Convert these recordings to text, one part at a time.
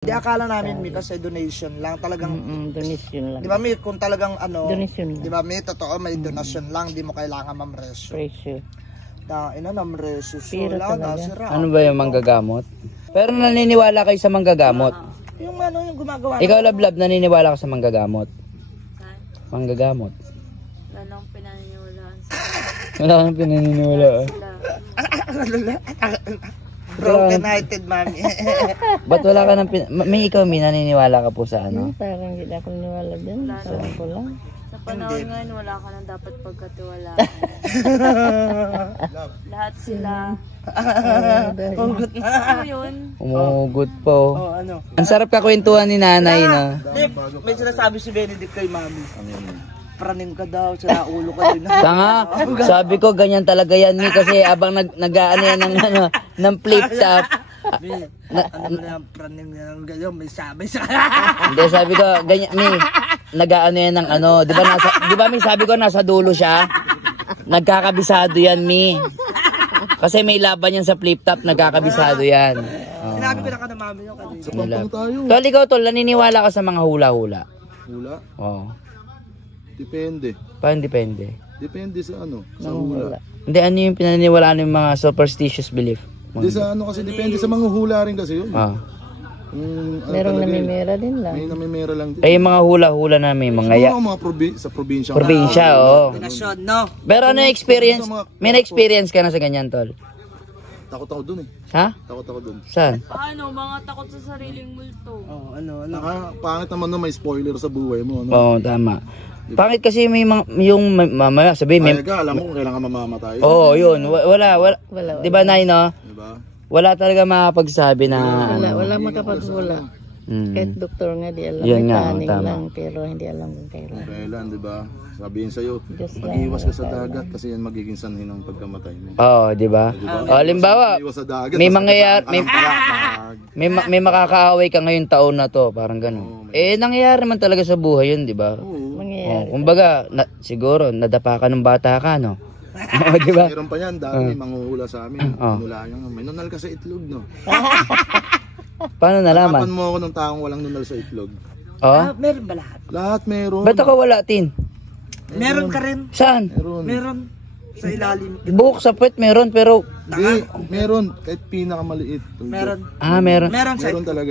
Di akala namin may kasi donation lang talagang donation lang. Di ba may kung talagang ano, donation lang. Di ba may totoo may donation lang, di mo kailangan mamresyo. Presyo. Ina namresyo Pira wala na talaga. sira. Ano ba yung manggagamot? Pero naniniwala kayo sa manggagamot? Yung ano yung gumagawa. Ikaw Lablab, naniniwala ka sa manggagamot? Manggagamot. Wala nang pinaniniwalaan Wala kang pinaniniwala. sila. Broken hearted mami. Ba't wala ka ng may ikaw naniniwala ka po sa ano? Parang hindi ako naniwala din. Sabi ko lang. Sa panahon ngayon, wala ka nang dapat pagkatiwalaan. Lahat sila. Hugot na. Ano yun? Umugot po. Oh, ano? Ang sarap kakwentuhan ni nanay na. May sinasabi si Benedict kay mami. Praning ka daw, sila ulo ka din. Tanga, sabi ko ganyan talaga yan ni kasi abang nag-aano yan ng ano ng flip top. Ano na yung praning niya ng ganyan, may sabi sa Hindi sabi ko ganyan mi nag-aano yan ng ano, 'di ba may sabi ko nasa dulo siya. Nagkakabisado yan mi. Kasi may laban yan sa flip top, nagkakabisado yan. Sinabi ko na ka na mami yung kanina. Tol, ikaw tol, naniniwala ka sa mga hula-hula? Hula? Oo. Depende. Paano depende? Depende sa ano, sa hula. Hindi, ano yung pinaniniwalaan ng mga superstitious belief? Hindi sa ano kasi, depende sa mga hula rin kasi yun. Ah. Merong namimera din lang. May namimera lang din. Ay, yung mga hula-hula na may mga Siguro mga sa probinsya. probinsya, oo. Donasyon, no? Pero ano yung experience? May na-experience ka na sa ganyan, tol? Takot ako dun eh. Ha? Takot ako dun. Saan? Paano? Mga takot sa sariling multo. Oh, ano. Pangit naman na may spoiler sa buhay mo. Ano? Oo, tama. Pangit kasi may mga, yung mamaya sabihin, may... Ayaga, alam mo kung kailangan mamamatay. Oo, yun. Wala. Di ba, Nay, no? Diba? Wala talaga makapagsabi na... Wala makapaghula. Kahit doktor nga di alam. Yun May nga, taning tama. lang pero hindi alam kung kailan. Kailan, diba? Sabihin sa'yo, Diyos lang, mag-iwas ka sa dagat kasi yan magiging sanhi ng pagkamatay mo. Oo, di ba? O, halimbawa, Mag-iwas sa dagat. may tas mangyayari, agad- may makakaaway ka ngayong taon na to, parang ganun. Nangyayari naman talaga sa buhay yun, di ba? Mangyayari. Kumbaga, siguro, nadapa ka ng bata ka, no? Oo, di ba? Meron pa yan, dami manghuhula sa amin. Mula yan, may nunal ka sa itlog, no? Paano nalaman? Tapan mo ako ng taong walang nunal sa itlog. Oh? Meron ba lahat? Lahat meron. Ba't ako wala, Tin? Meron ka rin. Saan? Meron. Sa ilalim. Buhok sa puwet meron, pero... Hindi, meron. Kahit pinakamaliit. Meron. Meron. Meron sa Meron talaga.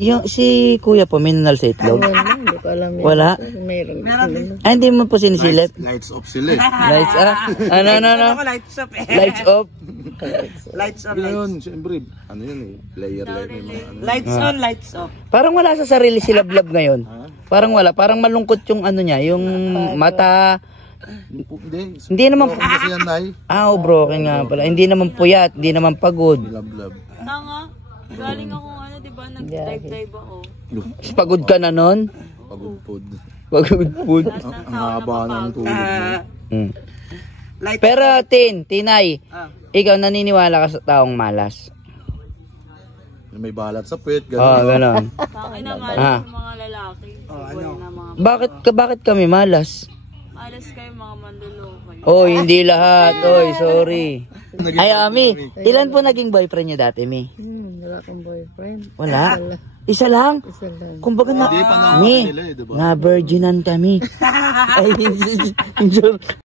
Yung si kuya po, may nanal sa itlog? Hindi ko alam yan. Wala? Meron. Hindi mo po sinisilip? Lights off sila eh. Lights Ano? Ako lights up eh. Lights off? Lights on, Yun, lights. siyempre, ano yun eh. Layer, may mga ano. Lights on, lights off. Parang wala sa sarili si Lablab ngayon. Parang wala. Parang malungkot yung ano niya, yung mata. Hindi naman po. Kasi yan, Nay. Broken nga pala. Hindi naman puyat, hindi naman pagod. Love. Tanga. Galing ako di ba? Nag-dive ako. Pagod ka na nun? Pagudpod. Pagod. Ang haba ng tulog mo. Light Pero Tinay, ikaw naniniwala ka sa taong malas? May balat sa puwet, Oo, gano'n. ganon. Bakit naman yung mga lalaki? Bakit kami malas? Alas kayo mga manduloko. Hindi lahat. Sorry. Ay, Ami, ilan po naging boyfriend niyo dati, Mi? Wala akong boyfriend. Wala? Isa lang? Isa lang. Kumbaga Hindi pa na Mi, nila eh, diba? na virginan kami. Ay,